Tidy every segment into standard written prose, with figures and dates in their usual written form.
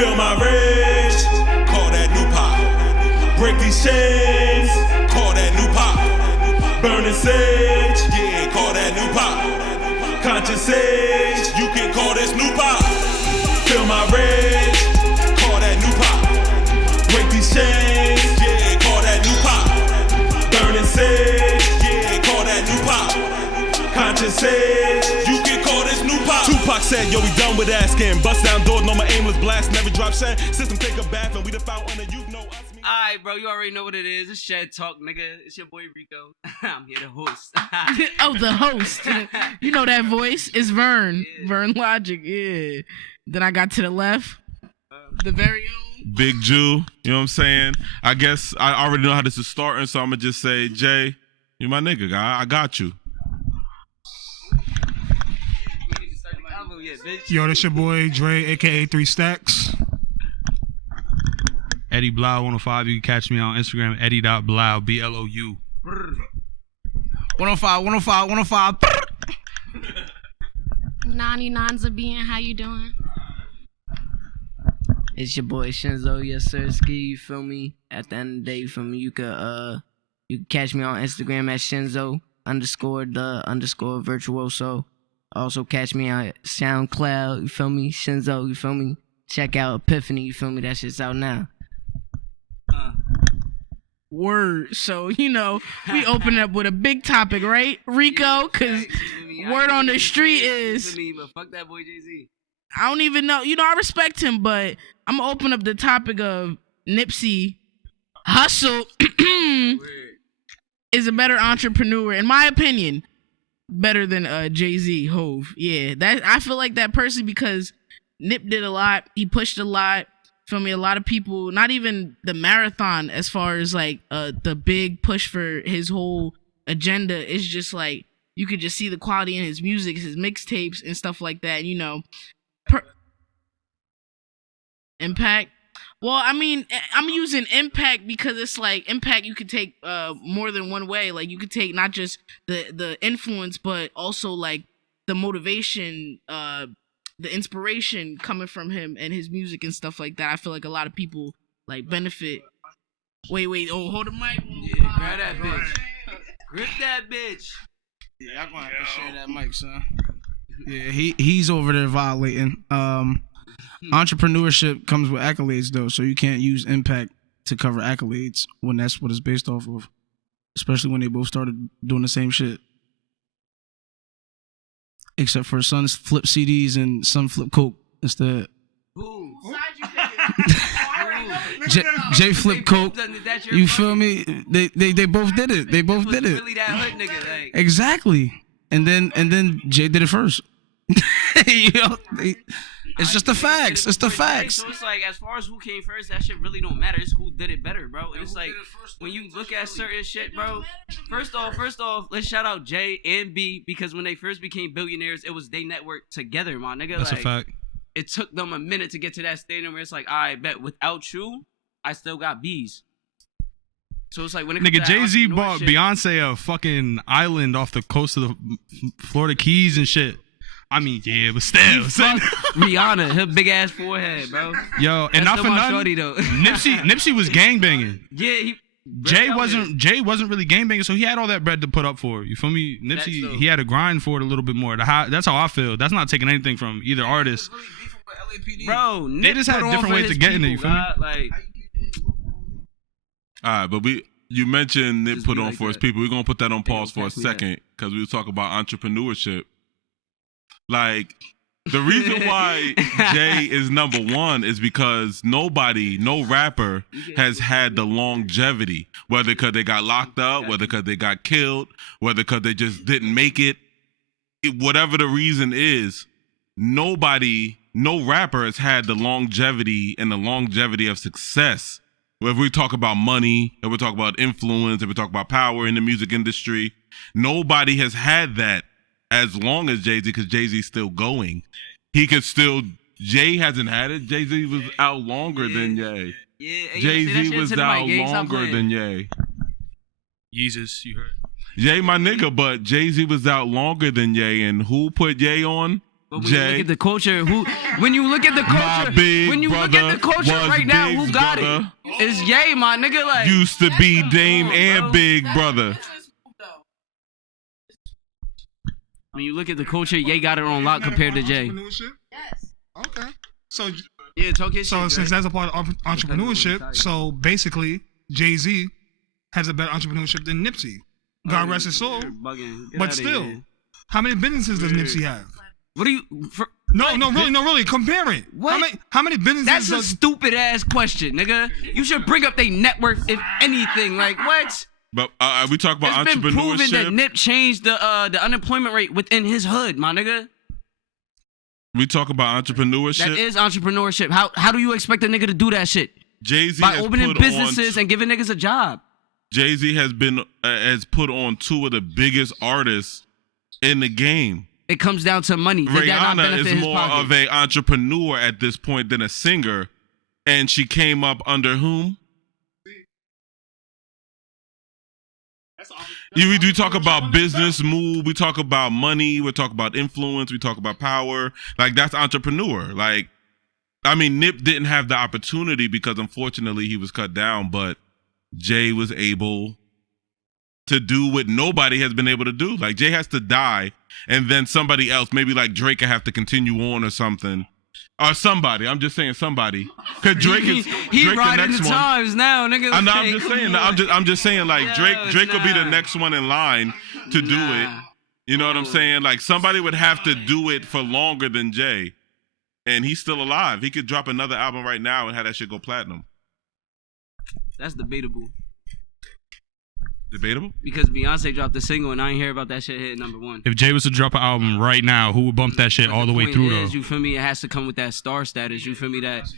Feel my rage, call that new pop. Break these chains, call that new pop. Burning sage, yeah, call that new pop. Conscious sage, you can call this new pop. Feel my rage, call that new pop. Break these chains, yeah, call that new pop. Burning sage, yeah, call that new pop. Conscious sage, you can call this new pop. Tupac said, yo, we done with asking. Bust down doors, no more aimless blast, never drop shit. System take a bath and we the fountain of youth, know us. Alright, bro, you already know what it is. It's Shed Talk, nigga. It's your boy Rico. I'm here to host. Oh, the host. You know that voice? It's Vern. Yeah. Vernlogic, yeah. Then I got to the left. The very own Big Jew, you know what I'm saying? I guess I already know how this is starting, so I'm gonna just say, Jay, you my nigga, guy. I got you. Yo, this your boy Dre, aka 3Stackz. Eddie Blou 105. You can catch me on Instagram, Eddie.Blou, BLOU. 105. Naninansofbeing, how you doing? It's your boy Shinzo, yes sir, ski, you feel me? At the end of the day, you feel me? You can catch me on Instagram at Shinzo_the_virtuoso. Also catch me on SoundCloud, you feel me? Shinzo, you feel me? Check out Epiphany, you feel me? That shit's out now. Word. So, you know, we open up with a big topic, right, Rico? Because word on the street is... But fuck that boy Jay-Z. I don't even know. You know, I respect him, but I'm going to open up the topic of Nipsey Hussle is a better entrepreneur, in my opinion, better than Jay-Z, Hove. Yeah, that I feel like that person because Nip did a lot. He pushed a lot. Feel me? A lot of people, not even the marathon as far as like the big push for his whole agenda. It's just like you could just see the quality in his music, his mixtapes and stuff like that, you know. Impact. Well, I mean, I'm using impact because it's like impact you could take more than one way. Like you could take not just the influence, but also like the motivation, the inspiration coming from him and his music and stuff like that. I feel like a lot of people like benefit. Wait, oh, hold the mic. Yeah, grab that bitch. Grip that bitch. Yeah, I'm gonna have to share that mic, son. Yeah, he's over there violating. Entrepreneurship comes with accolades though, so you can't use impact to cover accolades when that's what it's based off of. Especially when they both started doing the same shit. Except for Son's flip CDs and some flip Coke instead. Jay flip Coke. You feel me? They both did it. They both did it. Really that hood nigga, like. Exactly. And then Jay did it first. It's just the facts. It's the facts. So it's like, as far as who came first, that shit really don't matter. It's who did it better, bro. And it's like, when you look at certain shit, bro. First off, let's shout out J and B, because when they first became billionaires, it was they networked together, my nigga. That's like, a fact. It took them a minute to get to that stadium where it's like, I bet without you, I still got B's. So it's like when it comes Nigga, to Jay-Z bought Beyonce a fucking island off the coast of the Florida Keys and shit. I mean, yeah, but still. Rihanna, her big ass forehead, bro. Yo, and not for nothing. Shorty, though. Nipsey was gangbanging. Yeah, Jay wasn't really gangbanging, so he had all that bread to put up for. You feel me? Nipsey, he had to grind for it a little bit more. That's how I feel. That's not taking anything from either artist. Bro, they just had different ways to get in there. You feel me? Like, all right, but you mentioned Nip put on for his people. We're gonna put that on pause for a second because we were talking about entrepreneurship. Like, the reason why Jay is number one is because no rapper has had the longevity, whether because they got locked up, whether because they got killed, whether because they just didn't make it. Whatever the reason is, no rapper has had the longevity and the longevity of success. If we talk about money, if we talk about influence, if we talk about power in the music industry, nobody has had that as long as Jay-Z, because Jay-Z's still going. Jay hasn't had it. Jay-Z was out longer than Ye. Yeah, Jay-Z was out longer than Ye. Jesus, you heard. Ye, my nigga, but Jay-Z was out longer than Ye, and who put Ye on? But when Jay. you look at the culture, when you look at the culture right now, who got it? It's Ye, my nigga. Like Used to be Dame and bro. Big Brother. When you look at the culture, Ye got it on lock compared to Jay. Yes. Okay. So Yeah, talk his so shit, since Dre. that's a part of entrepreneurship, so basically Jay-Z has a better entrepreneurship than Nipsey. God rest his soul. You're bugging. Get But outta still, here. how many businesses does Nipsey have? What do you? No, really. Compare it. What? How many businesses That's a does? stupid ass question, nigga. You should bring up their net worth, if anything. Like what? But we talk about It's been proven that entrepreneurship. Nip changed the unemployment rate within his hood, my nigga. We talk about That entrepreneurship. is entrepreneurship. How do you expect a nigga to do that shit? Jay-Z By has opening put businesses and giving niggas a job. Jay-Z has put on two of the biggest artists in the game. It comes down to money. Did that not Rihanna benefit is his more pocket? of a entrepreneur at this point than a singer, and she came up under whom? We do talk about business move. We talk about money. We talk about influence. We talk about power. Like that's entrepreneur. Like, I mean, Nip didn't have the opportunity because unfortunately he was cut down, but Jay was able to do what nobody has been able to do. Like Jay has to die, and then somebody else, maybe like Drake, could have to continue on or something. Or somebody. I'm just saying somebody. Cause Drake is he Drake the riding next the one. times now, nigga. I'm Like, just come saying. on. I'm just saying. Like Drake will be the nah. next one in line to do it. Nah. You know what I'm saying? Like somebody would have to do it for longer than Jay, and he's still alive. He could drop another album right now and have that shit go platinum. That's debatable. Debatable? Because Beyonce dropped a single and I ain't hear about that shit hitting #1. If Jay was to drop an album right now, who would bump that shit all the way point through is, though? you feel me? It has to come with that star status. You feel me? That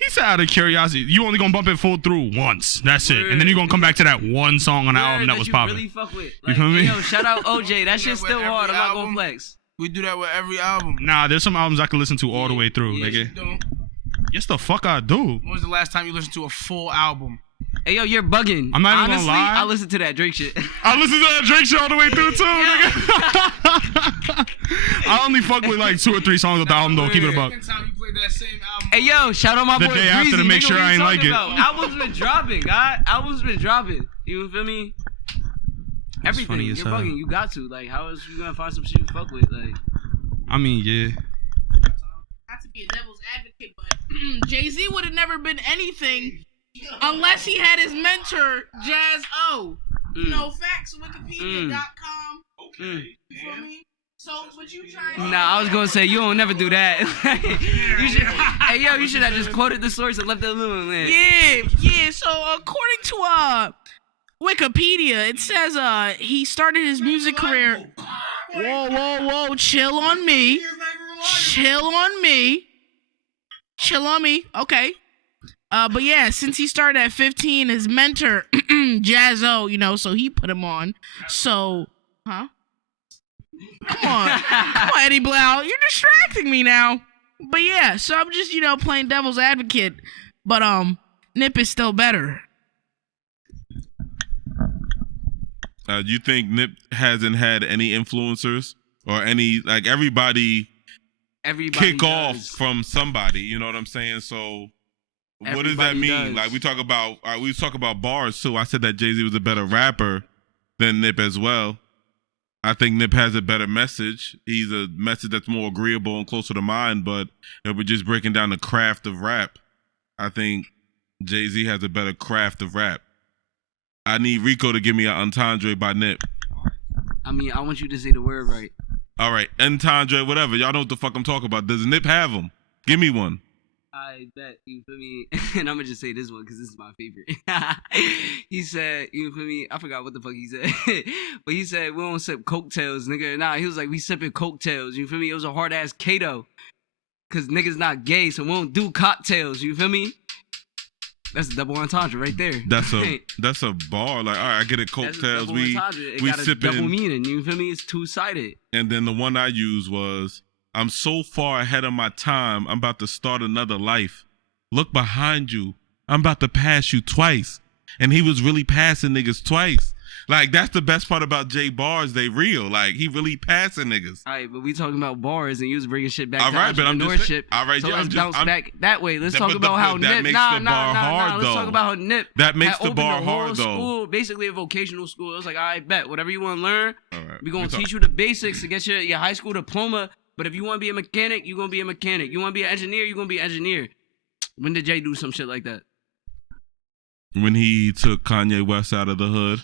He said out of curiosity, you only gonna bump it full through once. That's it. And then you're gonna come back to that one song on the album that was you popping. really fuck with. You Like, feel me? hey, yo, shout out OJ. That shit's with still every hard. I'm not gonna album. flex. We do that with every album. Nah, there's some albums I can listen to all the way through, Yeah, nigga. Don't. Yes, the fuck I do. When was the last time you listened to a full album? Hey, yo, you're bugging. I'm not even gonna Honestly, lie. I listen to that Drake shit. I listen to that Drake shit all the way through too, nigga. I only fuck with like 2 or 3 songs of the album though. Keep it a buck. Second time you played that same album. Hey, yo, shout out my The boy day after Breezy, to make nigga, sure what I you ain't like talking it. about? Albums been dropping, God. Albums been dropping. You feel me? Everything. funny You're as hell. bugging. You got to. Like, how else you gonna find some shit you fuck with? Like, I mean, yeah. Not to be a devil's advocate, but Jay-Z would have never been anything unless he had his mentor, Jazz O. You know, facts, Wikipedia.com. Okay. You feel me? So, what you trying nah, I was gonna say you don't never do that. You should, hey, yo, you should have just quoted the source and left it alone, man. Yeah. So, according to Wikipedia, it says he started his music career. Whoa. Chill on me. Okay. But yeah, since he started at 15, his mentor, Jazzo, you know, so he put him on. So, huh? Come on, Eddie Blau, you're distracting me now. But yeah, so I'm just, you know, playing devil's advocate. But Nip is still better. You think Nip hasn't had any influencers or any, like everybody Everybody kick off does. from somebody? You know what I'm saying? So what does that Everybody mean? does. Like we talk about bars too. I said that Jay-Z was a better rapper than Nip as well. I think Nip has a better message. He's a message that's more agreeable and closer to mine, but if we're just breaking down the craft of rap, I think Jay-Z has a better craft of rap. I need RICO to give me an entendre by Nip. I mean, I want you to say the word right. All right, entendre, whatever. Y'all know what the fuck I'm talking about. Does Nip have them? Give me one. I bet, you feel me? And I'm gonna just say this one because this is my favorite. He said, you feel me? I forgot what the fuck he said. But he said, we don't sip cocktails, nigga. Nah, he was like, we sipping cocktails. You feel me? It was a hard ass Kato. Cause niggas not gay, so we don't do cocktails. You feel me? That's a double entendre right there. That's a bar. Like, all right, I get it. That's a Cocktails. double We entendre. It we got a double sipping. meaning. You feel me? It's two-sided. And then the one I used was, I'm so far ahead of my time, I'm about to start another life. Look behind you. I'm about to pass you twice. And he was really passing niggas twice. Like that's the best part about Jay bars. They real. Like he really passing niggas. All right, but we talking about bars and you was bringing shit back All to right, but I'm just entrepreneurship. all right. So yeah, let's bounce back that way. Let's talk but about how that Nip. makes Nah, the bar hard, Let's though. talk about how Nip. That makes had the opened bar a whole hard, though. school, basically a vocational school. It was like, all right, bet whatever you want to learn. All right, We're gonna teach you the basics to get your high school diploma. But if you want to be a mechanic, you're gonna be a mechanic. You want to be an engineer, you're gonna be an engineer. When did Jay do some shit like that? When he took Kanye West out of the hood.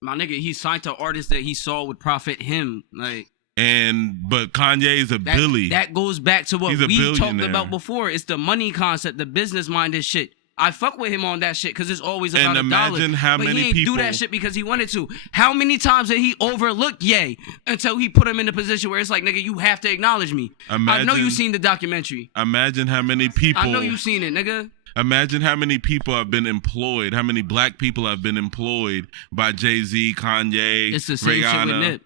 My nigga, he signed to artists that he saw would profit him. But Kanye is a Billy. That goes back to what He's a we talked billionaire. about before. It's the money concept, the business minded shit. I fuck with him on that shit because it's always about And a dollar. imagine how but many he ain't people- do that shit because he wanted to. How many times did he overlook Ye until he put him in a position where it's like, nigga, you have to acknowledge me. I know you seen the documentary. Imagine how many people. I know you seen it, nigga. Imagine how many people have been employed. How many black people have been employed by Jay-Z, Kanye, It's the same Rihanna. shit with Nip.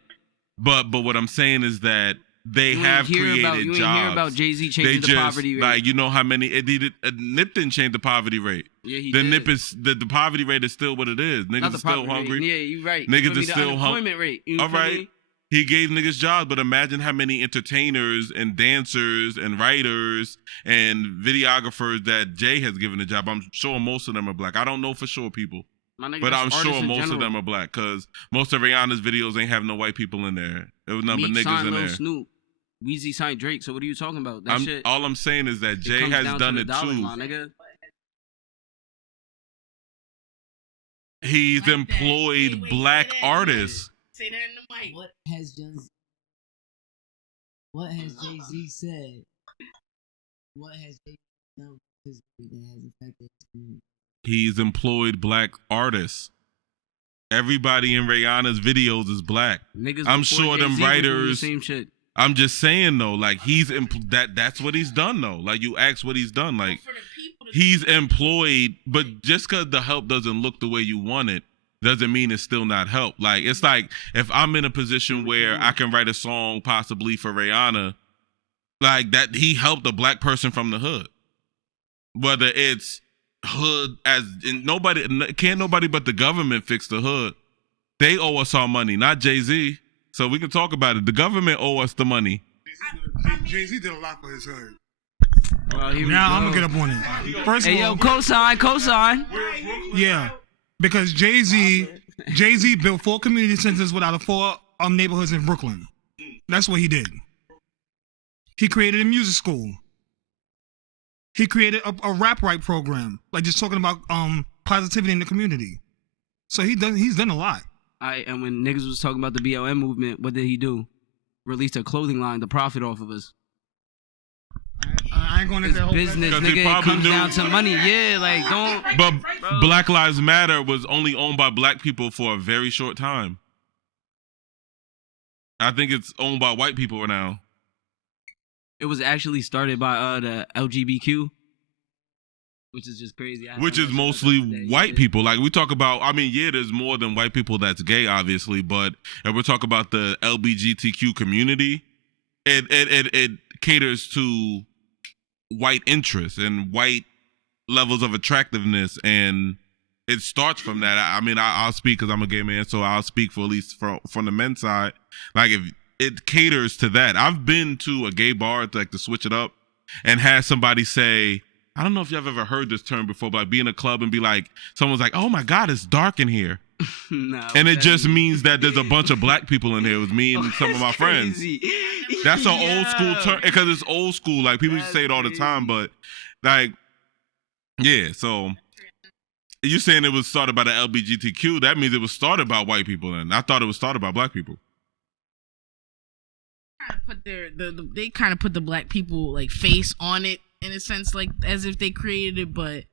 But what I'm saying is that they You have ain't hear created about, you jobs. ain't hear about Jay-Z changing the poverty rate. Like, you know how many Nip didn't change the poverty rate. Yeah, he the did. Nip is the poverty rate is still what it is. Not Niggas the are still poverty hungry. rate. Yeah, you right. Niggas The is still unemployment rate. You All feel right. me? He gave niggas jobs, but imagine how many entertainers and dancers and writers and videographers that Jay has given a job. I'm sure most of them are black. I don't know for sure, people. My nigga, But that's I'm artists sure in most of general. them are black because most of Rihanna's videos ain't have no white people in there. There was nothing but Meek niggas signed in Lil there. Snoop. Weezy signed Drake. So what are you talking about? That shit. All I'm saying is that it Jay comes has down done to it the dollar, too. my nigga. He's employed black artists. Say that in the mic. What has Jay-Z said? What has Jay-Z done physically that has affected his community? He's employed black artists. Everybody in Rihanna's videos is black. Niggas I'm before sure them Jay-Z were doing the writers. same shit. I'm just saying though, like that's what he's done though. Like you ask what he's done, like he's employed, but just because the help doesn't look the way you want it, doesn't mean it's still not help. Like it's like if I'm in a position where I can write a song possibly for Rihanna, like that he helped a black person from the hood. Whether it's hood as in nobody but the government fix the hood. They owe us our money, not Jay-Z. So we can talk about it. The government owe us the money. Jay-Z did a lot for his hood. Well, here we Now go. I'm gonna get up on it. First of Hey, all, yo, cosign. yeah, because Jay-Z built 4 community centers without 4 neighborhoods in Brooklyn. That's what he did. He created a music school. He created a rap right program, like just talking about positivity in the community. So he's done a lot. And when niggas was talking about the BLM movement, what did he do? Released a clothing line to profit off of us. I ain't going into that whole Business, Because he nigga, it probably comes knew- down to money. Yeah, like don't. But Bro. Black Lives Matter was only owned by black people for a very short time. I think it's owned by white people now. It was actually started by the LGBTQ, which is just crazy. Which is mostly white people. Like we talk about, I mean, yeah, there's more than white people that's gay, obviously, but if we're talking about the LGBTQ community, it caters to white interests and white levels of attractiveness, and it starts from that. I mean, I'll speak because I'm a gay man, so I'll speak for at least from the men's side. Like if it caters to that. I've been to a gay bar to switch it up and had somebody say, I don't know if y'all ever heard this term before, but like be in a club and be like, someone's like, oh my God, it's dark in here. Nah, And it just means that there's a bunch of black people in here. It was me and some of my friends. That's an old school term because it's old school. Like people used to say it all the time, but like, yeah. So you saying it was started by the LGBTQ? That means it was started by white people. Then I thought it was started by black people. Put they kind of put the black people like face on it in a sense, like as if they created it, but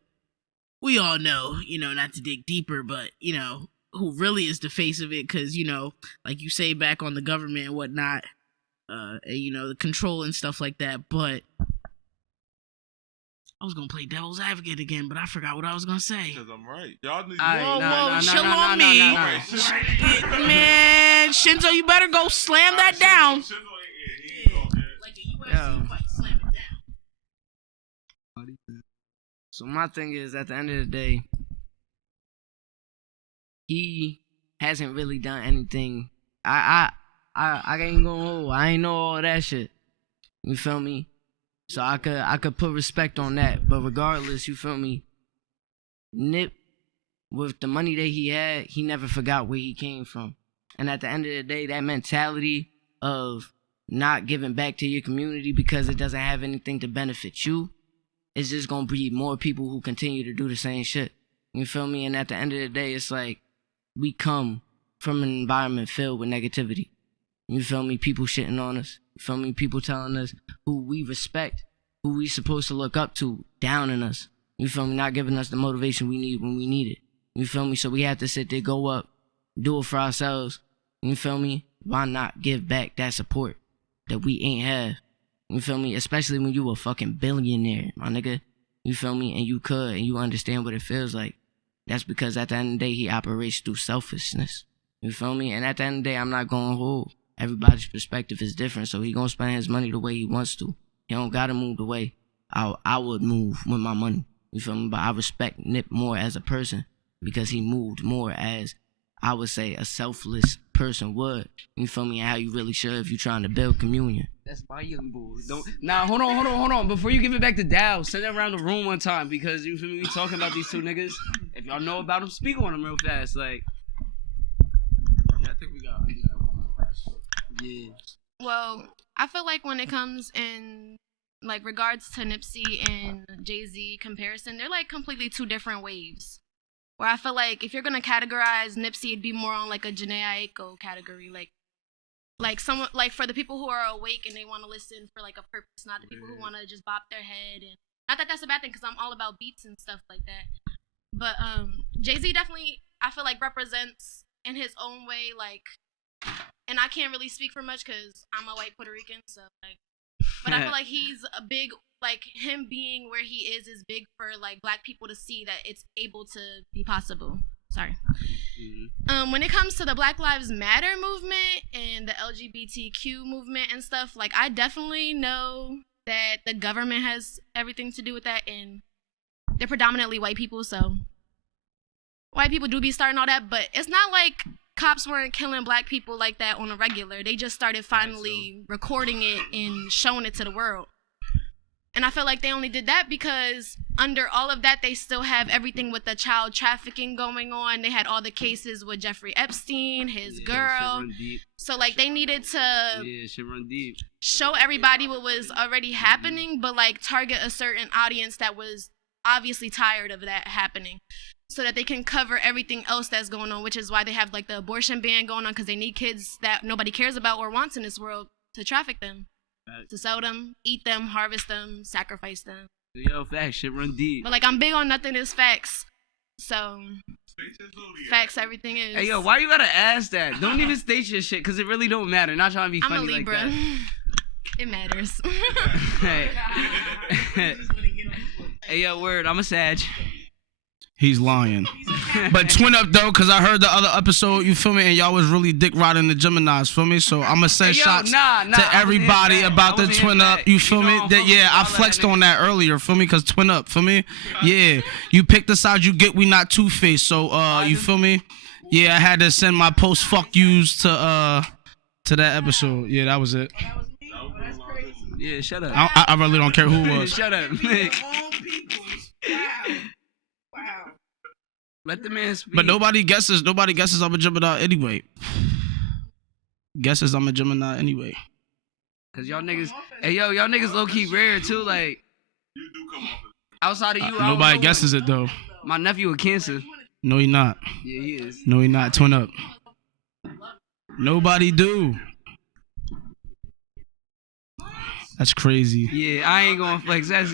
we all know, not to dig deeper, but who really is the face of it, because like you say, back on the government and whatnot, and, the control and stuff like that. But I was gonna play devil's advocate again, but I forgot what I was gonna say. Because I'm right. Y'all need Whoa, chill on me. Man, Shinzo, you better go slam that down. Like a UFC fight, slam it down. So my thing is, at the end of the day, he hasn't really done anything. I ain't gonna hold. I ain't know all that shit. You feel me? So I could put respect on that. But regardless, you feel me? Nip, with the money that he had, he never forgot where he came from. And at the end of the day, that mentality of not giving back to your community because it doesn't have anything to benefit you, it's just gonna breed more people who continue to do the same shit. You feel me? And at the end of the day, it's like we come from an environment filled with negativity. You feel me? People shitting on us. You feel me? People telling us who we respect, who we supposed to look up to, downing us. You feel me? Not giving us the motivation we need when we need it. You feel me? So we have to sit there, go up, do it for ourselves. You feel me? Why not give back that support that we ain't have? You feel me? Especially when you a fucking billionaire, my nigga. You feel me? And you could, and you understand what it feels like. That's because at the end of the day, he operates through selfishness. You feel me? And at the end of the day, I'm not going to hold. Everybody's perspective is different, so he going to spend his money the way he wants to. He don't got to move the way I would move with my money. You feel me? But I respect Nip more as a person because he moved more as, I would say, a selfless person would. You feel me? And how you really should if you trying to build communion. That's my young boy. Hold on. Before you give it back to Dow, send it around the room one time because you feel me? We talking about these two niggas. If y'all know about them, speak on them real fast. Like, Yeah, I think we got. yeah. Well, I feel like when it comes in like regards to Nipsey and Jay-Z comparison, they're like completely two different waves. Where I feel like if you're gonna categorize Nipsey, it'd be more on like a Jhené Aiko category, like someone like for the people who are awake and they want to listen for like a purpose, not the people who want to just bop their head. And not that that's a bad thing, because I'm all about beats and stuff like that. But Jay-Z definitely, I feel like, represents in his own way, like, and I can't really speak for much because I'm a white Puerto Rican, so like, but I feel like he's a big, like, him being where he is big for like black people to see that it's able to be possible. Sorry. When it comes to the Black Lives Matter movement and the LGBTQ movement and stuff, like, I definitely know that the government has everything to do with that, and they're predominantly white people, so white people do be starting all that, but it's not like cops weren't killing black people like that on a regular. They just started finally recording it and showing it to the world. And I feel like they only did that because under all of that, they still have everything with the child trafficking going on. They had all the cases with Jeffrey Epstein, his girl. So, like, they needed to show everybody what was already happening, but, like, target a certain audience that was obviously tired of that happening so that they can cover everything else that's going on, which is why they have, like, the abortion ban going on, because they need kids that nobody cares about or wants in this world to traffic them. To sell them, eat them, harvest them, sacrifice them. Yo, facts, shit run deep. But like, I'm big on nothing is facts. So facts, everything is. Hey yo, why you gotta ask that? Don't even state your shit, cause it really don't matter. Not trying to be funny. I'm a Libra. Like that. It matters. Hey. Hey yo, word, I'm a Sag. He's lying. But twin up though, cause I heard the other episode, you feel me, and y'all was really dick riding the Geminis, feel me? So I'ma send shots to everybody about the twin up, you feel me? That yeah, I flexed on that earlier, feel me? Cause twin up, feel me? Yeah, you pick the side you get, we not two-faced. So you feel me? Yeah, I had to send my post fuck yous to that episode. Yeah, that was it. Yeah, shut up. I really don't care who it was. Shut up, Nick. Let the man speak. But nobody guesses I'm a Gemini anyway. Guesses I'm a Gemini anyway. Cause y'all niggas, hey yo, y'all niggas low key rare too. Like, You do come off. outside of you, Nobody guesses it though. My nephew a Cancer. No, he not. Yeah, he is. No, he not. Twin up. Nobody do. That's crazy. Yeah, I ain't gonna flex. That's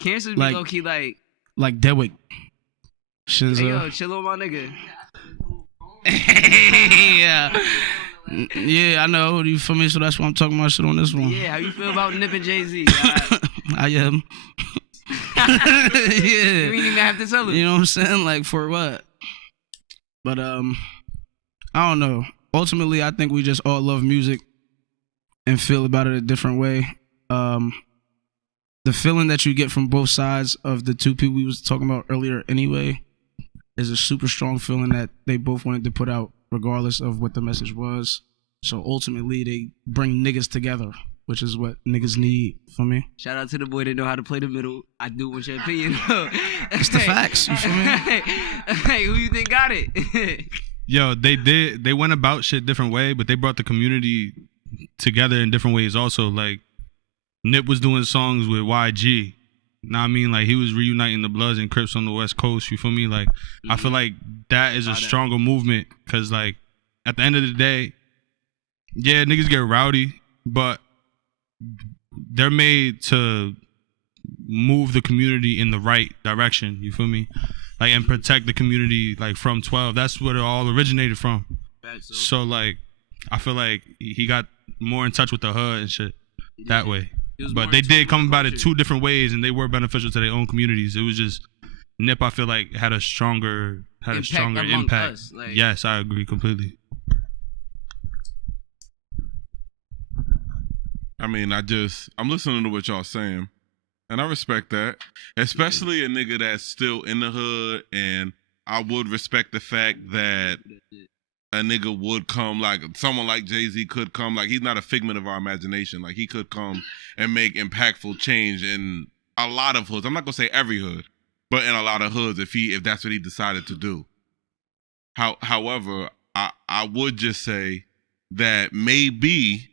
Cancer be Like- low key like Dewick. hey, Shinzo. yo, chill on my nigga. Yeah. Yeah, I know. You feel me? So that's why I'm talking about shit on this one. Yeah, how you feel about Nip and Jay-Z? I am. You Yeah. ain't even have to tell him. You know what I'm saying? Like, for what? But I don't know. Ultimately, I think we just all love music and feel about it a different way. The feeling that you get from both sides of the two people we was talking about earlier anyway is a super strong feeling that they both wanted to put out, regardless of what the message was. So ultimately, they bring niggas together, which is what niggas need. For me, shout out to the boy that know how to play the middle. I do want your opinion. It's the facts. You feel me? Hey, who you think got it? Yo, they went about shit different way, but they brought the community together in different ways also. Like, Nip was doing songs with YG. Know what I mean? Like, he was reuniting the Bloods and Crips on the West Coast. You feel me? Like, I feel like that is a stronger movement, because, like, at the end of the day, yeah, niggas get rowdy, but they're made to move the community in the right direction. You feel me? Like, and protect the community, like, from 12. That's where it all originated from. So, like, I feel like he got more in touch with the hood and shit that way. But they did come about it two different ways, and they were beneficial to their own communities. It was just Nip, I feel like, had a stronger impact. Us, like, yes, I agree completely. I mean, I'm listening to what y'all saying, and I respect that. Especially a nigga that's still in the hood, and I would respect the fact that a nigga would come, like someone like Jay-Z could come, like he's not a figment of our imagination. Like, he could come and make impactful change in a lot of hoods. I'm not gonna say every hood, but in a lot of hoods if that's what he decided to do. However, I would just say that maybe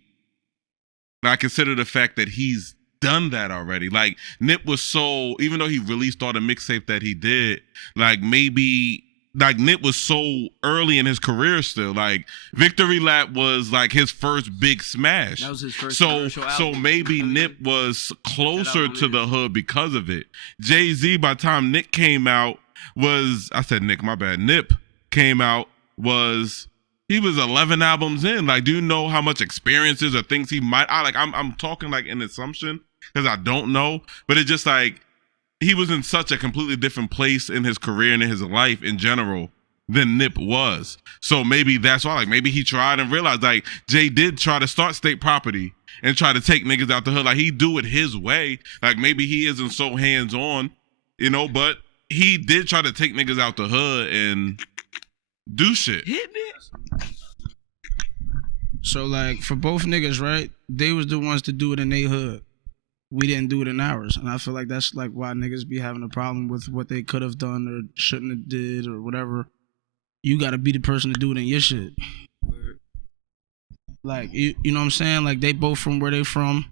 I consider the fact that he's done that already. Like, Nip was so, even though he released all the mixtape that he did, like, maybe, like, Nip was so early in his career still. Like, Victory Lap was, like, his first big smash. That was his first commercial album. So maybe Nip was closer to the hood because of it. Jay-Z, by the time Nick came out, Nip came out, he was 11 albums in. Like, do you know how much experiences or things he might? I'm talking like an assumption because I don't know, but it's just like he was in such a completely different place in his career and in his life in general than Nip was. So maybe that's why. Like, maybe he tried and realized, like, Jay did try to start State Property and try to take niggas out the hood. Like, he do it his way. Like, maybe he isn't so hands on, but he did try to take niggas out the hood and do shit. Hit me. So, like, for both niggas, right? They was the ones to do it in their hood. We didn't do it in ours. And I feel like that's, like, why niggas be having a problem with what they could have done or shouldn't have did or whatever. You got to be the person to do it in your shit. Like, you know what I'm saying? Like, they both from where they from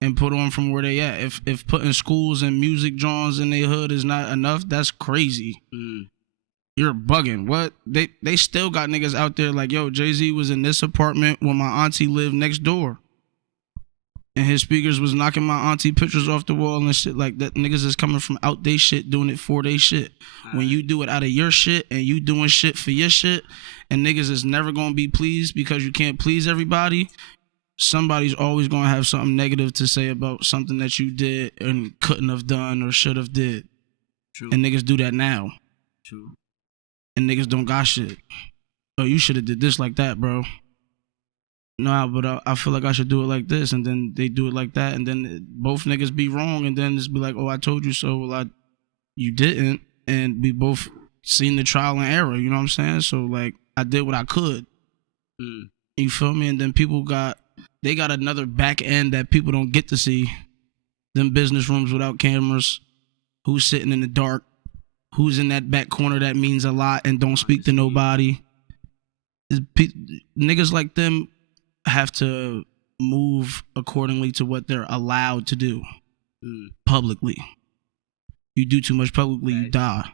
and put on from where they at. If putting schools and music genres in their hood is not enough, that's crazy. You're bugging. What? They still got niggas out there like, yo, Jay-Z was in this apartment when my auntie lived next door. And his speakers was knocking my auntie pictures off the wall and shit like that. Niggas is coming from out they shit, doing it for they shit. When you do it out of your shit and you doing shit for your shit, and niggas is never gonna be pleased because you can't please everybody, somebody's always gonna have something negative to say about something that you did and couldn't have done or should have did. True. And niggas do that now. True. And niggas don't got shit. Oh, you should have did this like that, bro. Nah, but I feel like I should do it like this, and then they do it like that, and then both niggas be wrong, and then it's be like, oh, I told you so. Well, you didn't, and we both seen the trial and error. You know what I'm saying? So, like, I did what I could. You feel me? And then people got another back end that people don't get to see. Them business rooms without cameras. Who's sitting in the dark? Who's in that back corner that means a lot and don't speak to nobody? Niggas like them have to move accordingly to what they're allowed to do publicly. You do too much publicly, you die.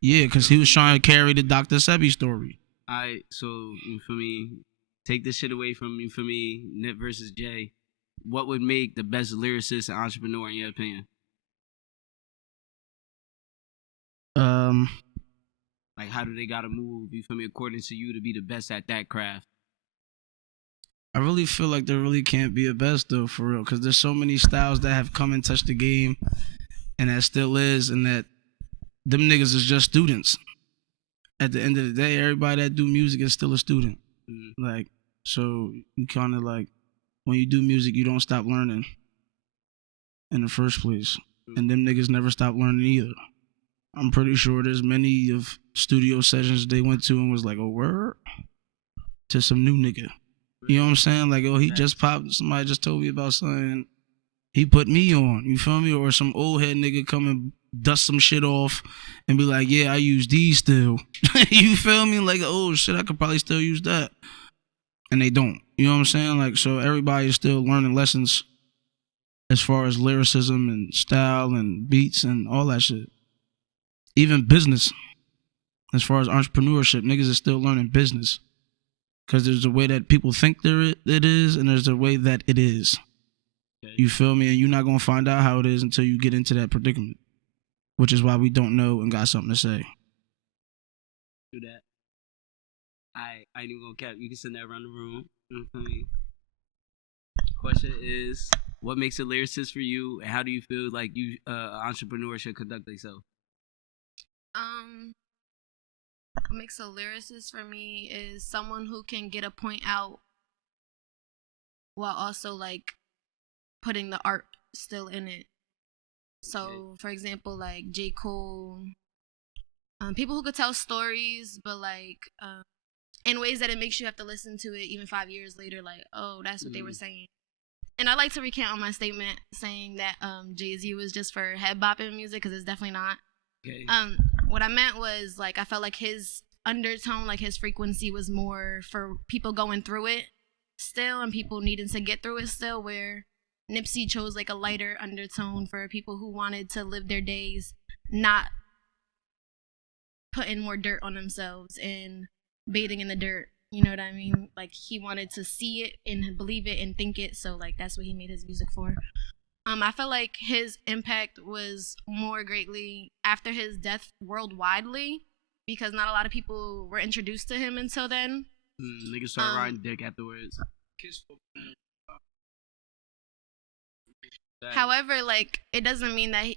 Yeah, because he was trying to carry the Dr. Sebi story. Alright, so, you feel me? Take this shit away from, you feel me, Nip versus Jay. What would make the best lyricist and entrepreneur in your opinion? Like, how do they gotta move, you feel me, according to you, to be the best at that craft? I really feel like there really can't be a best, though, for real, because there's so many styles that have come and touched the game, and that still is, and that them niggas is just students. At the end of the day, everybody that do music is still a student. Like, so you kind of like, when you do music, you don't stop learning in the first place. And them niggas never stop learning either. I'm pretty sure there's many of studio sessions they went to and was like, oh, word? To some new nigga. You know what I'm saying? Like, oh, he just popped. Somebody just told me about something. He put me on. You feel me? Or some old head nigga come and dust some shit off and be like, yeah, I use these still. You feel me? Like, oh, shit, I could probably still use that. And they don't. You know what I'm saying? Like, so everybody is still learning lessons as far as lyricism and style and beats and all that shit. Even business. As far as entrepreneurship, niggas is still learning business. Because there's a way that people think it is, and there's a way that it is. Okay. You feel me? And you're not going to find out how it is until you get into that predicament. Which is why we don't know and got something to say. Do that. I ain't even gonna cap. You can send that around the room. You feel me? Question is, what makes a lyricist for you, and how do you feel like you entrepreneur should conduct themselves? What makes a lyricist for me is someone who can get a point out while also like putting the art still in it. So, for example, like J. Cole, people who could tell stories, but like in ways that it makes you have to listen to it even 5 years later, like, oh, that's what they were saying. And I like to recount on my statement saying that Jay-Z was just for head bopping music, because it's definitely not. Okay. What I meant was, like, I felt like his undertone, like his frequency was more for people going through it still and people needing to get through it still, where Nipsey chose like a lighter undertone for people who wanted to live their days not putting more dirt on themselves and bathing in the dirt. You know what I mean? Like, he wanted to see it and believe it and think it, so like that's what he made his music for. I felt like his impact was more greatly after his death worldwidely, because not a lot of people were introduced to him until then. Niggas started riding dick afterwards. However, like, it doesn't mean that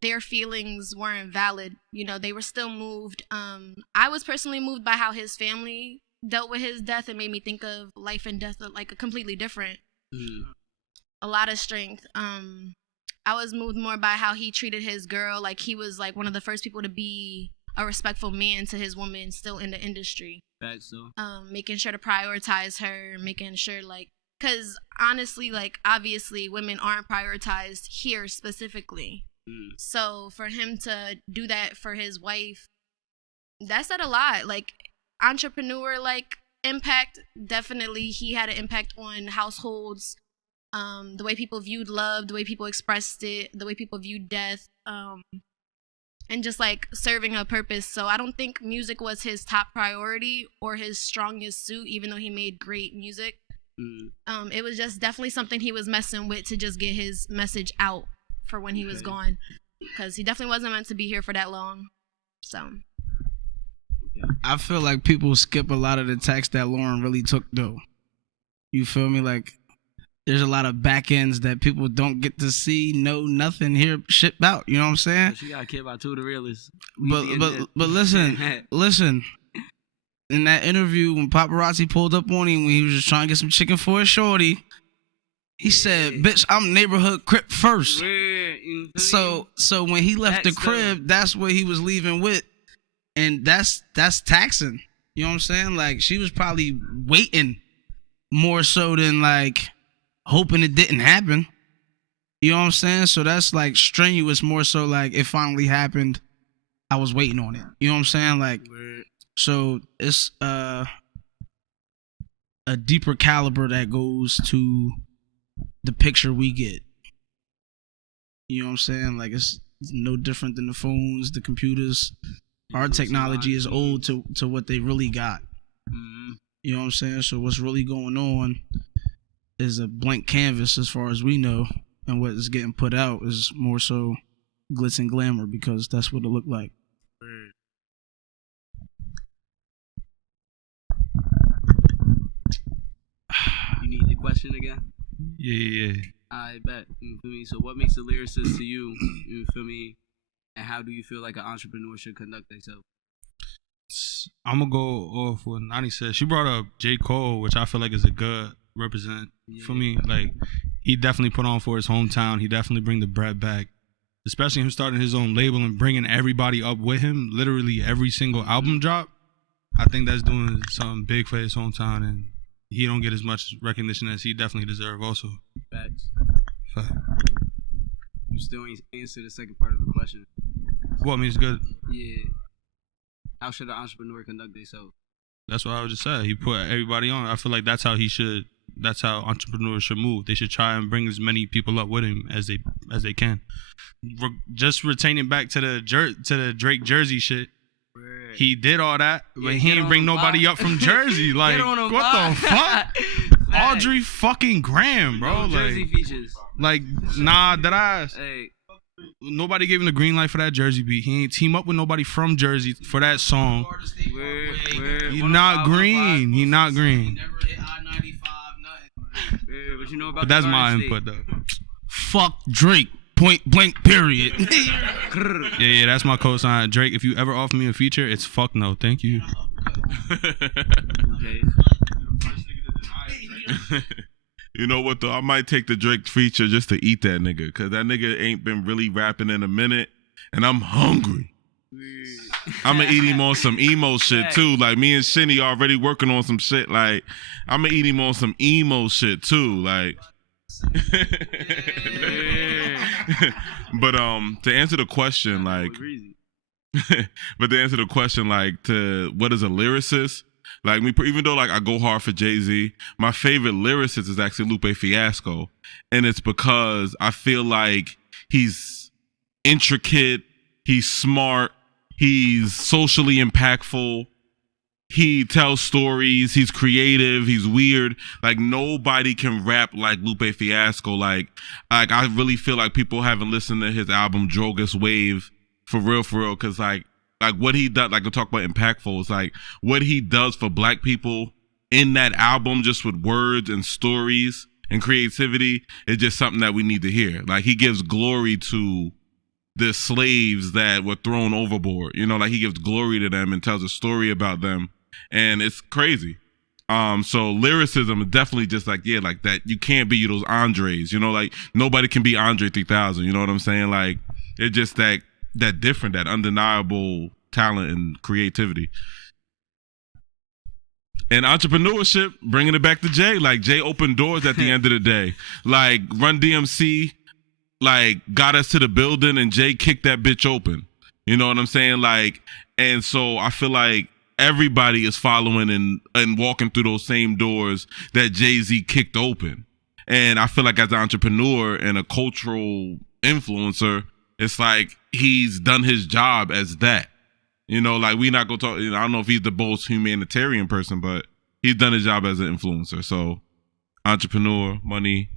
their feelings weren't valid. You know, they were still moved. I was personally moved by how his family dealt with his death. It made me think of life and death like a completely different. A lot of strength. I was moved more by how he treated his girl. Like, he was like one of the first people to be a respectful man to his woman still in the industry. That's so. Making sure to prioritize her, making sure, like, because honestly, like, obviously women aren't prioritized here specifically. So for him to do that for his wife, that said a lot. Like, entrepreneur, like, impact, definitely he had an impact on households, the way people viewed love, the way people expressed it, the way people viewed death, and just like serving a purpose. So I don't think music was his top priority or his strongest suit, even though he made great music. It was just definitely something he was messing with to just get his message out for when he was gone, because he definitely wasn't meant to be here for that long. So I feel like people skip a lot of the text that Lauren really took, though. You feel me? Like, there's a lot of back ends that people don't get to see, know nothing, hear shit about. You know what I'm saying? She got kid about two of the realists. But listen. In that interview, when paparazzi pulled up on him when he was just trying to get some chicken for his shorty, he said, "Bitch, I'm neighborhood crip first." So when he left the crib, that's what he was leaving with, and that's taxing. You know what I'm saying? Like, she was probably waiting more so than like hoping it didn't happen. You know what I'm saying? So that's like strenuous, more so like it finally happened. I was waiting on it. You know what I'm saying? Like, so it's a deeper caliber that goes to the picture we get. You know what I'm saying? Like, it's no different than the phones, the computers. Our technology is old to what they really got. You know what I'm saying? So what's really going on is a blank canvas as far as we know, and what is getting put out is more so glitz and glamour, because that's what it looked like. You need the question again? Yeah. I bet. You feel me? So what makes a lyricist to you? You feel me? And how do you feel like an entrepreneur should conduct themselves? I'm gonna go off what Nani said. She brought up J. Cole, which I feel like is a good represent for me. Like, he definitely put on for his hometown. He definitely bring the bread back. especially him starting his own label and bringing everybody up with him, literally every single album drop, I think that's doing something big for his hometown, and he don't get as much recognition as he definitely deserve also. Facts. Fact. You still ain't answer the second part of the question. What means good? Yeah. How should an entrepreneur conduct themselves? That's what I was just saying. He put everybody on. I feel like that's how entrepreneurs should move. They should try and bring as many people up with him as they can. Just retaining back to the Drake Jersey shit. Word. He did all that, but he didn't bring nobody up from Jersey. Like, what the fuck? Audrey fucking Graham, bro. No Jersey features. Like, nah, that ass. Hey. Nobody gave him the green light for that Jersey beat. He ain't team up with nobody from Jersey for that song. He not green. He not green. Never hit I-95, nothing. But you know about But that's the my Garden input State. though. Fuck Drake. Point blank. Period. Yeah, that's my cosign. Drake, if you ever offer me a feature, it's fuck no. Thank you. Okay. You know what though? I might take the Drake feature just to eat that nigga, cause that nigga ain't been really rapping in a minute, and I'm hungry. I'ma eat him on some emo shit too. Like me and Shinny already working on some shit. Like I'ma eat him on some emo shit too. Like. But to answer the question, like, to what is a lyricist? Like me, even though like I go hard for Jay-Z, my favorite lyricist is actually Lupe Fiasco, and it's because I feel like he's intricate, he's smart, he's socially impactful, he tells stories, he's creative, he's weird. Like nobody can rap like Lupe Fiasco. Like I really feel like people haven't listened to his album Drogas Wave for real, because like what he does, like to talk about impactful, is like what he does for black people in that album, just with words and stories and creativity, is just something that we need to hear. Like he gives glory to the slaves that were thrown overboard, you know, like he gives glory to them and tells a story about them, and it's crazy. So lyricism is definitely just like, yeah, like that. You can't be those Andres, you know, like nobody can be Andre 3000, you know what I'm saying? Like it's just that different, that undeniable talent and creativity. And entrepreneurship, bringing it back to Jay, like Jay opened doors at the end of the day. Like Run DMC, like got us to the building and Jay kicked that bitch open. You know what I'm saying? Like, and so I feel like everybody is following and walking through those same doors that Jay-Z kicked open. And I feel like as an entrepreneur and a cultural influencer, it's like he's done his job as that. You know, like we not gonna talk, you know, I don't know if he's the most humanitarian person, but he's done his job as an influencer. So entrepreneur, money.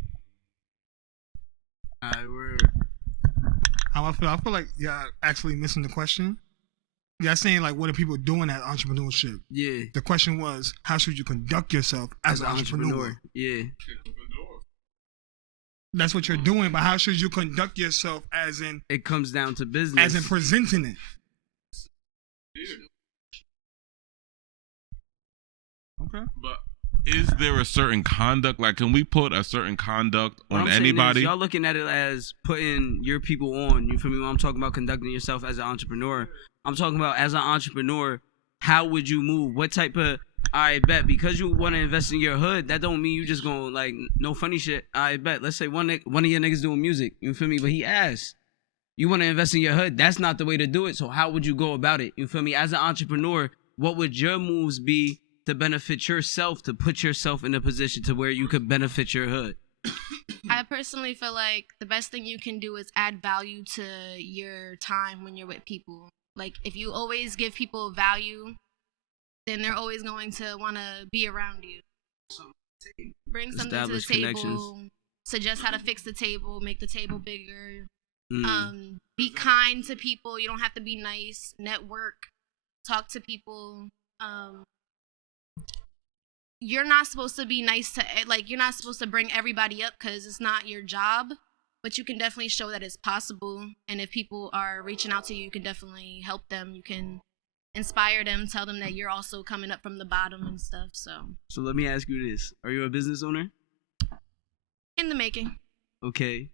How I feel like you're actually missing the question. Yeah, saying like what are people doing at entrepreneurship? Yeah. The question was, how should you conduct yourself as an entrepreneur? Yeah. That's what you're doing, but how should you conduct yourself as in it comes down to business. As in presenting it. Okay. But is there a certain conduct? Like, can we put a certain conduct on what I'm anybody? Is, y'all looking at it as putting your people on. You feel me? When I'm talking about conducting yourself as an entrepreneur, I'm talking about as an entrepreneur, how would you move? What type of, I bet, because you want to invest in your hood, that don't mean you just gonna, like, no funny shit. I bet. Let's say one of your niggas doing music. You feel me? But he asked, you want to invest in your hood. That's not the way to do it. So how would you go about it? You feel me? As an entrepreneur, what would your moves be to benefit yourself, to put yourself in a position to where you could benefit your hood? I personally feel like the best thing you can do is add value to your time when you're with people. Like, if you always give people value, then they're always going to want to be around you. Bring something to the table, suggest how to fix the table, make the table bigger. Be kind to people. You don't have to be nice. Network. Talk to people. You're not supposed to be nice to, like, you're not supposed to bring everybody up because it's not your job, but you can definitely show that it's possible. And if people are reaching out to you, you can definitely help them. You can inspire them, tell them that you're also coming up from the bottom and stuff. So let me ask you this. Are you a business owner? In the making. Okay.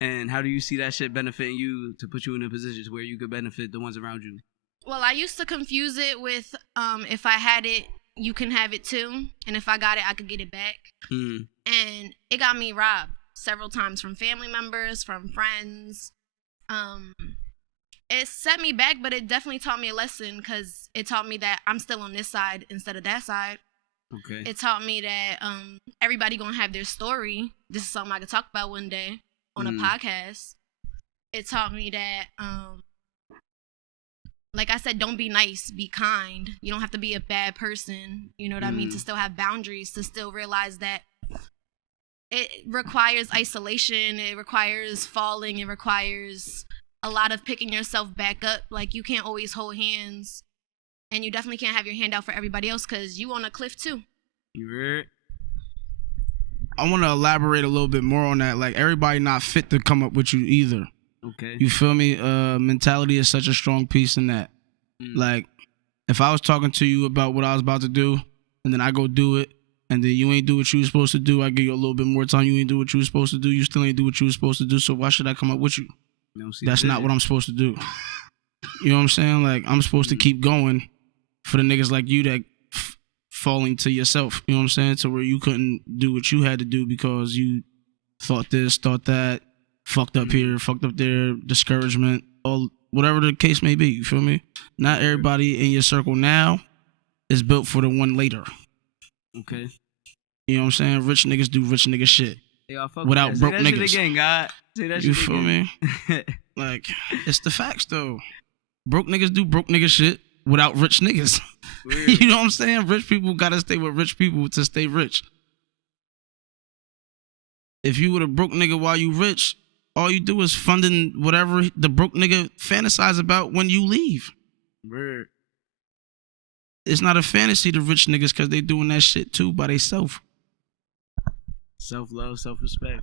And how do you see that shit benefiting you to put you in a position where you could benefit the ones around you? Well, I used to confuse it with if I had it, you can have it too. And if I got it, I could get it back. And it got me robbed several times from family members, from friends. It set me back, but it definitely taught me a lesson because it taught me that I'm still on this side instead of that side. Okay. It taught me that everybody gonna have their story. This is something I could talk about one day on a podcast. It taught me that, like I said, don't be nice, be kind. You don't have to be a bad person. You know what I mean? To still have boundaries, to still realize that it requires isolation. It requires falling. It requires a lot of picking yourself back up. Like, you can't always hold hands. And you definitely can't have your hand out for everybody else because you on a cliff too. You heard? I want to elaborate a little bit more on that. Like, everybody not fit to come up with you either. Okay. You feel me? Mentality is such a strong piece in that. Like, if I was talking to you about what I was about to do, and then I go do it, and then you ain't do what you were supposed to do, I give you a little bit more time. You ain't do what you were supposed to do. You still ain't do what you were supposed to do. So why should I come up with you? That's not what I'm supposed to do. You know what I'm saying? Like, I'm supposed to keep going for the niggas like you that falling to yourself. You know what I'm saying? To where you couldn't do what you had to do because you thought this, thought that, fucked up here, fucked up there, discouragement, all whatever the case may be. You feel me? Not everybody in your circle now is built for the one later. Okay. You know what I'm saying? Rich niggas do rich nigga shit. Without broke niggas. Say that shit again, God. Say that shit you feel again. me? Like, it's the facts though. Broke niggas do broke nigga shit without rich niggas. You know what I'm saying? Rich people gotta stay with rich people to stay rich. If you were a broke nigga while you rich, all you do is funding whatever the broke nigga fantasize about when you leave. Weird. It's not a fantasy to rich niggas because they doing that shit too by themselves. Self-love, self-respect.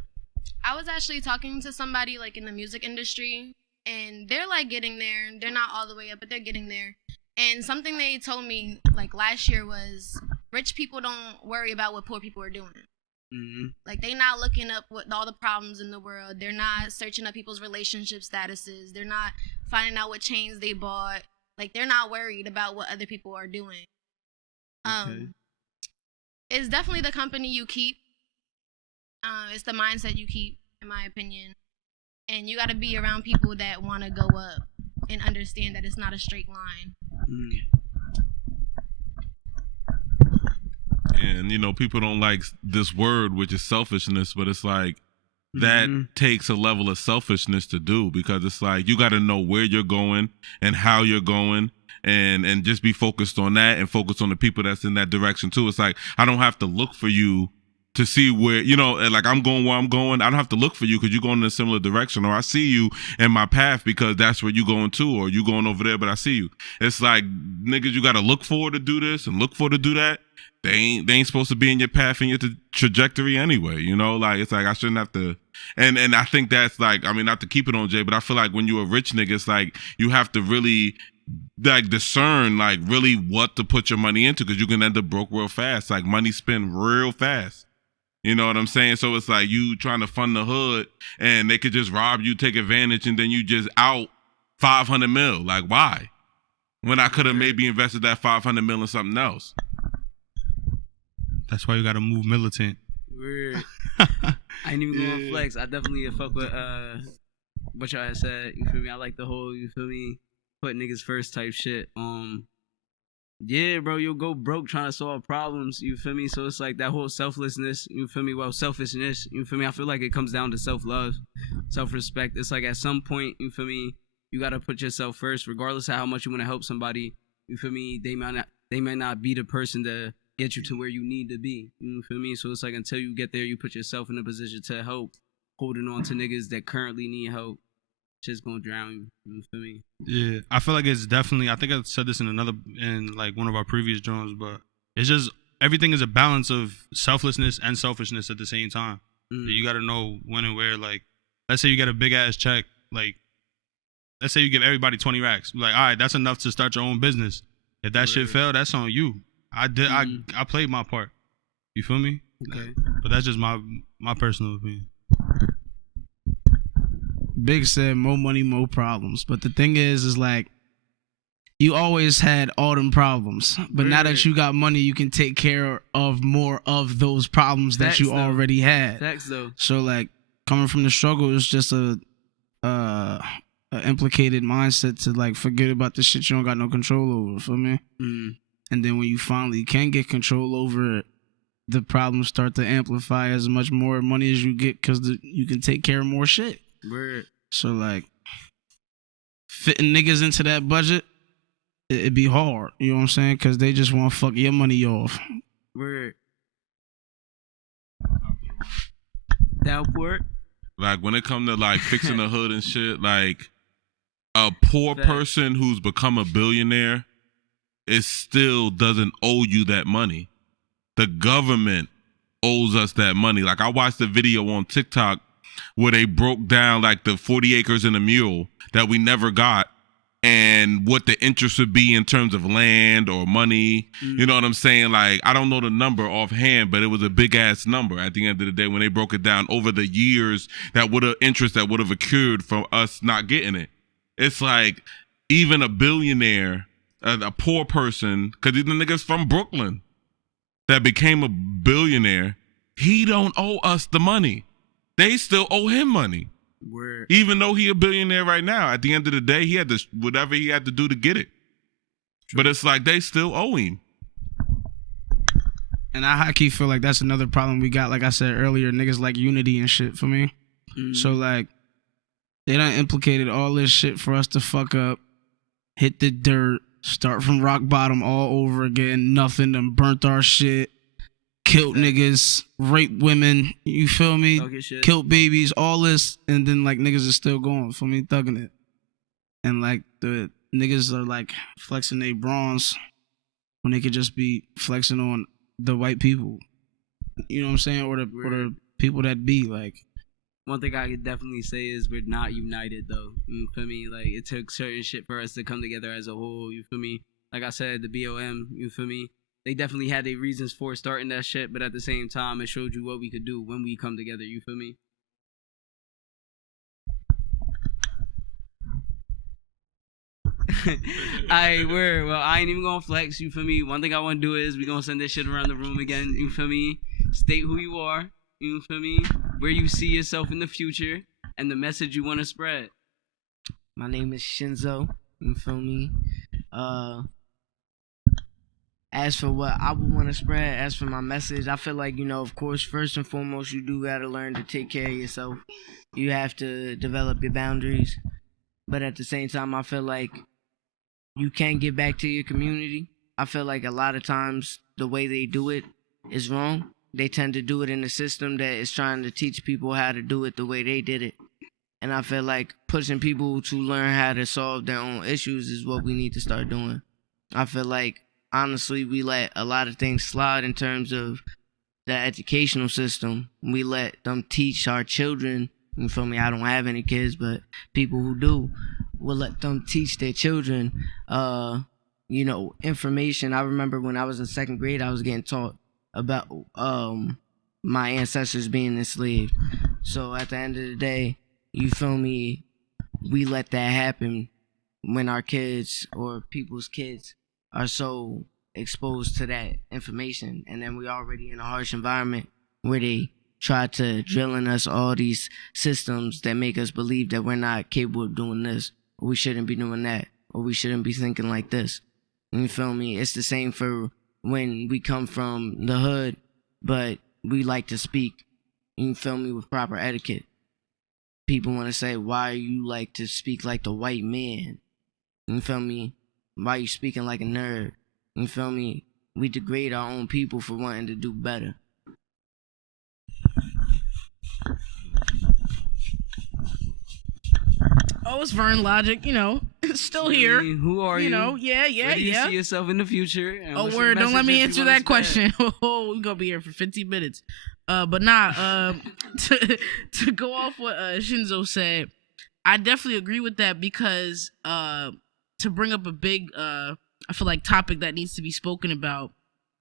I was actually talking to somebody like in the music industry, and they're like getting there. They're not all the way up, but they're getting there. And something they told me like last year was, rich people don't worry about what poor people are doing. Like, they not looking up what all the problems in the world. They're not searching up people's relationship statuses. They're not finding out what chains they bought. Like, they're not worried about what other people are doing. It's definitely the company you keep. It's the mindset you keep, in my opinion. And you got to be around people that want to go up and understand that it's not a straight line. And, you know, people don't like this word, which is selfishness, but it's like that takes a level of selfishness to do, because it's like you got to know where you're going and how you're going, and just be focused on that and focus on the people that's in that direction too. It's like, I don't have to look for you to see where, you know, like I'm going where I'm going. I don't have to look for you because you're going in a similar direction, or I see you in my path because that's where you're going to, or you going over there, but I see you. It's like, niggas, you got to look for to do this and look for to do that. They ain't supposed to be in your path and your trajectory anyway, you know? Like, it's like, I shouldn't have to, and I think that's like, I mean, not to keep it on Jay, but I feel like when you're a rich nigga, it's like, you have to really, like, discern, like, really what to put your money into, because you can end up broke real fast. Like, money spend real fast. You know what I'm saying? So it's like you trying to fund the hood and they could just rob you, take advantage, and then you just out 500 mil. Like, why? When I could have maybe invested that 500 mil in something else. That's why you gotta move militant. Weird. I ain't even going flex. I definitely fuck with what y'all had said. You feel me? I like the whole, you feel me, put niggas first type shit. Yeah, bro, you'll go broke trying to solve problems, you feel me? So it's like that whole selflessness, you feel me? Well, selfishness, you feel me? I feel like it comes down to self-love, self-respect. It's like at some point, you feel me, you gotta put yourself first, regardless of how much you want to help somebody. You feel me? They might not be the person to get you to where you need to be. You feel me? So it's like, until you get there, you put yourself in a position to help, holding on to niggas that currently need help. Shit's gonna drown you. You feel me? Yeah, I feel like it's definitely, I think I said this in like one of our previous drones, but it's just, everything is a balance of selflessness and selfishness at the same time. You gotta know when and where. Like, let's say you get a big ass check, like, let's say you give everybody 20 racks. Like, all right, that's enough to start your own business. If that shit failed, that's on you. I played my part. You feel me? Okay. But that's just my personal opinion. Big said more money, more problems. But the thing is like, you always had all them problems. But now that you got money, you can take care of more of those problems that you already had. Facts though. So like, coming from the struggle is just a implicated mindset to like forget about the shit you don't got no control over. Feel me? And then when you finally can get control over it, the problems start to amplify as much more money as you get because you can take care of more shit. Word. So like, fitting niggas into that budget, it'd be hard. You know what I'm saying? Because they just want to fuck your money off. Word. Downport. Like when it come to like fixing the hood and shit, like a poor person who's become a billionaire, it still doesn't owe you that money. The government owes us that money. Like I watched a video on TikTok where they broke down like the 40 acres and a mule that we never got and what the interest would be in terms of land or money. You know what I'm saying? Like, I don't know the number offhand, but it was a big ass number at the end of the day when they broke it down over the years that would have interest that would have accrued from us not getting it. It's like even a billionaire, a poor person, because these niggas from Brooklyn that became a billionaire, he don't owe us the money. They still owe him money. Word. Even though he a billionaire right now, at the end of the day, he had to whatever he had to do to get it. True. But it's like they still owe him. And I high-key feel like that's another problem we got. Like I said earlier, niggas like unity and shit for me. So like, they done implicated all this shit for us to fuck up, hit the dirt, start from rock bottom all over again. Nothing done burnt our shit. Killed niggas, raped women, you feel me? Killed babies, all this, and then like niggas is still going, feel me? Thugging it. And like the niggas are like flexing their bronze when they could just be flexing on the white people. You know what I'm saying? Or the people that be like. One thing I could definitely say is we're not united though. You feel me? Like it took certain shit for us to come together as a whole, you feel me? Like I said, the BOM, you feel me? They definitely had their reasons for starting that shit, but at the same time, it showed you what we could do when we come together. You feel me? Well, I ain't even gonna flex. You feel me? One thing I want to do is we gonna send this shit around the room again. You feel me? State who you are. You feel me? Where you see yourself in the future and the message you want to spread. My name is Shinzo. You feel me? As for what I would want to spread, as for my message, I feel like, you know, of course, first and foremost, you do got to learn to take care of yourself. You have to develop your boundaries. But at the same time, I feel like you can get back to your community. I feel like a lot of times the way they do it is wrong. They tend to do it in a system that is trying to teach people how to do it the way they did it. And I feel like pushing people to learn how to solve their own issues is what we need to start doing. I feel like, honestly, we let a lot of things slide in terms of the educational system. We let them teach our children. You feel me? I don't have any kids, but people who do will let them teach their children, you know, information. I remember when I was in second grade, I was getting taught about my ancestors being enslaved. So at the end of the day, you feel me? We let that happen when our kids or people's kids are so exposed to that information, and then we already in a harsh environment where they try to drill in us all these systems that make us believe that we're not capable of doing this, or we shouldn't be doing that, or we shouldn't be thinking like this. You feel me? It's the same for when we come from the hood, but we like to speak, you feel me, with proper etiquette. People want to say, why you like to speak like the white man? You feel me? Why you speaking like a nerd? You feel me? We degrade our own people for wanting to do better. Oh, it's Vernlogic, you know, still here. Who are you? You know, yeah. Where do you see yourself in the future? Oh, word, don't let me answer that question. Oh, we're gonna be here for 15 minutes. But nah, to go off what Shinzo said, I definitely agree with that because to bring up a big, I feel like topic that needs to be spoken about,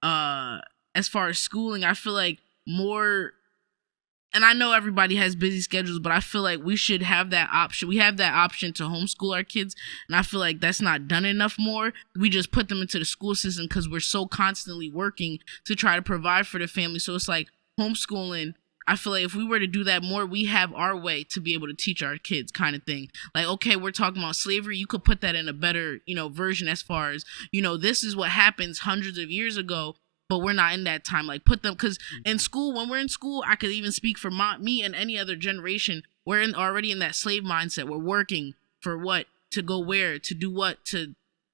as far as schooling, I feel like more and I know everybody has busy schedules, but I feel like we should have that option. We have that option to homeschool our kids, and I feel like that's not done enough more. We just put them into the school system because we're so constantly working to try to provide for the family. So it's like homeschooling. I feel like if we were to do that more, we have our way to be able to teach our kids, kind of thing. Like, okay, we're talking about slavery. You could put that in a better, version as far as, this is what happens hundreds of years ago, but we're not in that time. Like, put them, because in school, when we're in school, I could even speak for me and any other generation. We're already in that slave mindset. We're working for what, to go where, to do what, to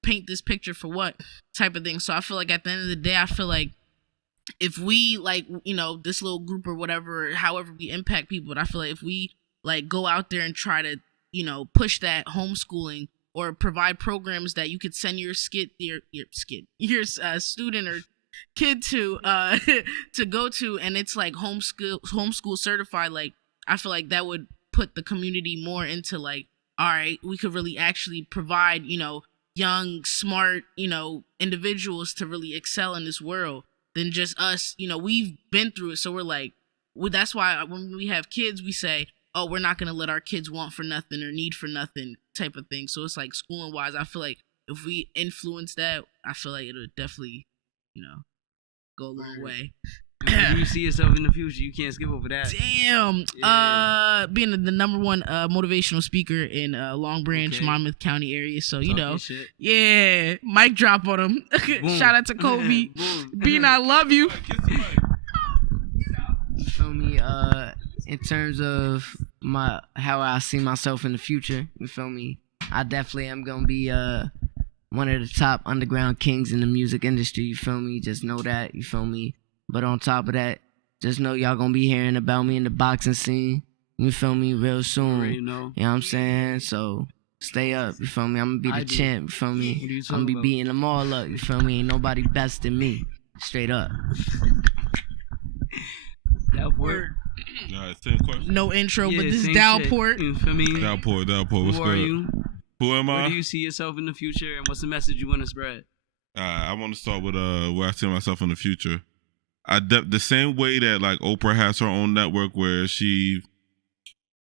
paint this picture for what type of thing. So I feel like at the end of the day, I feel like if we, like, this little group or whatever, however we impact people, but I feel like if we, like, go out there and try to, push that homeschooling or provide programs that you could send your student or kid to to go to, and it's like homeschool certified, like, I feel like that would put the community more into, like, all right, we could really actually provide, young, smart, individuals to really excel in this world than just us. We've been through it, so we're like, that's why when we have kids, we say, oh, we're not gonna let our kids want for nothing or need for nothing type of thing. So it's like, schooling wise, I feel like if we influence that, I feel like it'll definitely, go a long way. Where do you see yourself in the future? You can't skip over that. Damn. Yeah. Being the number one motivational speaker in Long Branch, Monmouth County area. So, yeah, mic drop on him. Shout out to Kobe. Bean, I love you. You feel me? In terms of how I see myself in the future, you feel me? I definitely am gonna be one of the top underground kings in the music industry. You feel me? Just know that. You feel me? But on top of that, just know y'all gonna be hearing about me in the boxing scene. You feel me? Real soon. You know what I'm saying? So stay up. You feel me? I'm gonna be the champ. You feel me? I'm gonna be beating them all up. You feel me? Ain't nobody best than me. Straight up. That word. All right, same question. No intro, but this is Dalport. You feel me? Dalport. What's Who are good? you? Who am I? Where do you see yourself in the future, and what's the message you want to spread? I want to start with where I see myself in the future. The same way that, like, Oprah has her own network where she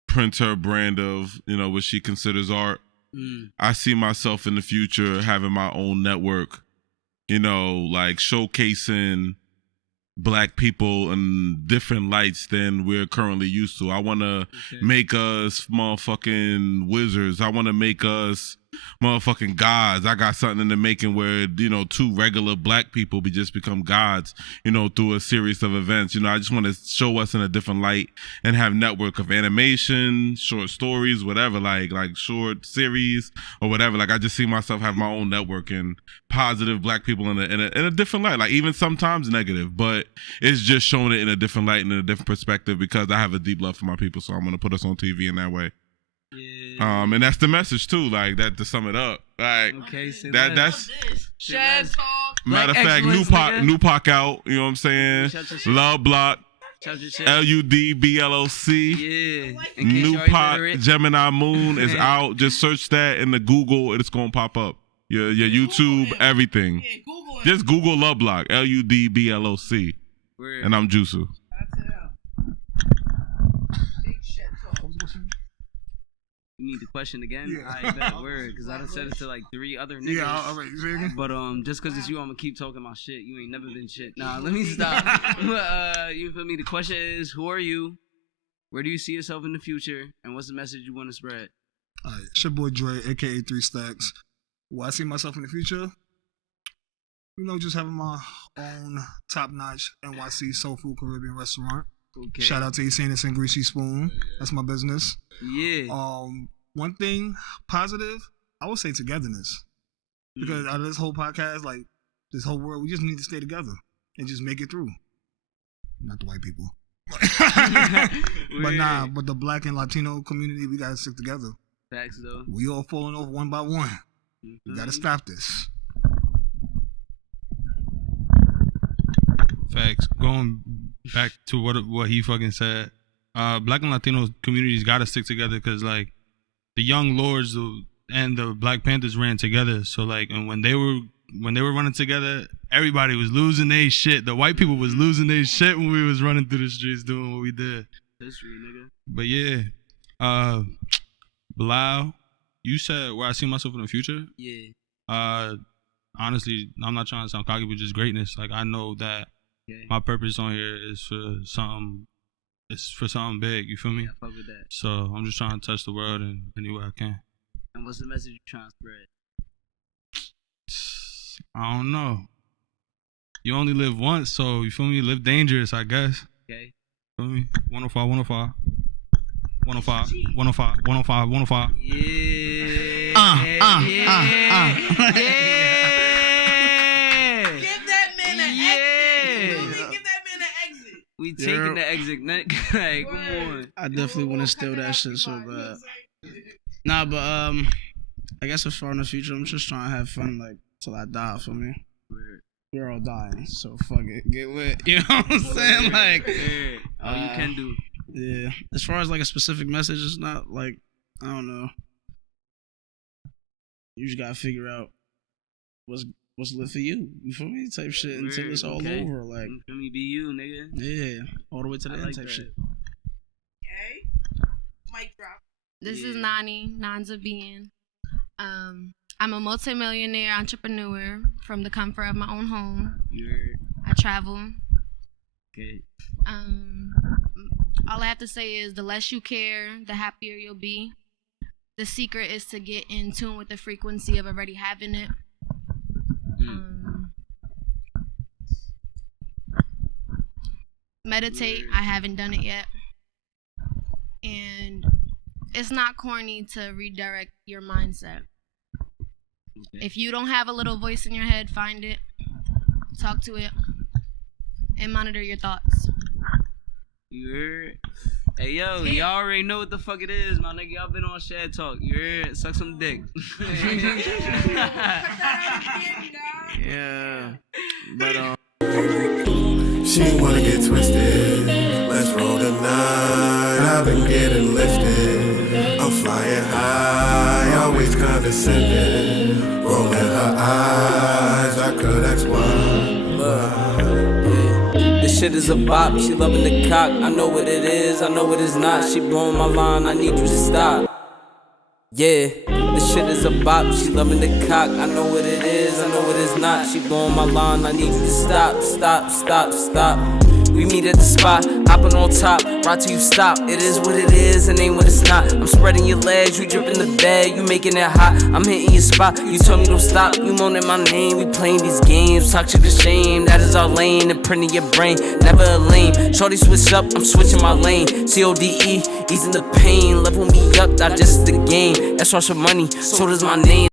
prints her brand of, what she considers art. I see myself in the future having my own network, like showcasing Black people in different lights than we're currently used to. I want to make us motherfucking wizards. I want to make us motherfucking gods. I got something in the making where, two regular Black people just become gods, through a series of events. I just want to show us in a different light and have network of animation, short stories, whatever, like short series or whatever. Like, I just see myself have my own network and positive Black people in a different light, like even sometimes negative, but it's just showing it in a different light and in a different perspective because I have a deep love for my people. So I'm going to put us on TV in that way. Yeah. And that's the message too, like that, to sum it up. Like, that's Shed talk. Matter of fact, Nupac out, you know what I'm saying? Love Block. LUDBLOC. Yeah. Nupac Gemini Moon is out. Just search that in the Google, it's gonna pop up. Your YouTube, everything. Yeah, just Google Love Block, LUDBLOC. And I'm Jutsu. You need the question again? Yeah. I bet word, because I done said it to like 3 other niggas. Yeah, all right. Say again? But just because it's you, I'm gonna keep talking my shit. You ain't never been shit. Nah, let me stop. You feel me? The question is, who are you? Where do you see yourself in the future? And what's the message you want to spread? All right, it's your boy Dre, aka 3Stackz. Where I see myself in the future, just having my own top-notch NYC Soul Food Caribbean restaurant. Okay. Shout out to East Anderson Greasy Spoon. That's my business. Yeah. One thing positive, I would say togetherness. Because out of this whole podcast, like this whole world, we just need to stay together and just make it through. Not the white people. But the Black and Latino community, we gotta stick together. Facts though. We all falling off one by one. We gotta stop this. Facts. Going back to what he fucking said, Black and Latino communities gotta stick together because, like, the Young Lords and the Black Panthers ran together. So, like, and when they were running together, everybody was losing their shit. The white people was losing their shit when we was running through the streets doing what we did. History, nigga. But yeah, Blou, you said where I see myself in the future. Yeah. Honestly, I'm not trying to sound cocky, but just greatness. Like I know that my purpose on here is for something. It's for something big. You feel me? Yeah, I fuck with that. So I'm just trying to touch the world in any way I can. And what's the message you trying to spread? I don't know. You only live once, so you feel me? Live dangerous, I guess. Okay. Feel me? 105, 105. 105, 105, 105, 105. Yeah. Give that man an exit. Give that man an exit. We taking the exit, Nick. Like, come on. I definitely want to steal that shit so bad. Nah, but I guess as far in the future, I'm just trying to have fun, like, till I die, for me. We're all dying, so fuck it. Get lit. You know what I'm saying? Like, all you can do. Yeah. As far as like a specific message, it's not like, I don't know. You just gotta figure out what's lit for you. You feel me? Type shit until it's all over. Like, you feel me? Be you, nigga. Yeah. All the way to the end type shit. Okay. Mic drop. This is Naninansofbeing. I'm a multimillionaire entrepreneur from the comfort of my own home. I travel. Okay. All I have to say is the less you care, the happier you'll be. The secret is to get in tune with the frequency of already having it. Meditate. I haven't done it yet. And it's not corny to redirect your mindset. Okay. If you don't have a little voice in your head, find it, talk to it, and monitor your thoughts. You heard? Hey, yo, y'all already know what the fuck it is, my nigga. Y'all been on Shad Talk. You heard? Suck some dick. Yeah. But, she wanna get twisted. Let's roll the night. I've been getting lifted. I'm flying high, always condescending. Rolling her eyes, I could ask why. This shit is a bop, she loving the cock. I know what it is, I know what it's not. She blowing my line, I need you to stop. Yeah, this shit is a bop, she loving the cock. I know what it is, I know what it's not. She blowing my line, I need you to stop, stop, stop, stop. We meet at the spot, hopping on top, right till you stop. It is what it is and ain't what it's not. I'm spreading your legs, you dripping the bed, you making it hot. I'm hitting your spot, you tell me don't stop. You moaning my name, we playing these games. Toxic to shame, that is our lane. And printing your brain, never a lame. Shorty switch up, I'm switching my lane. CODE, easing the pain. Level me up, digest the game. That's why your money, so does my name.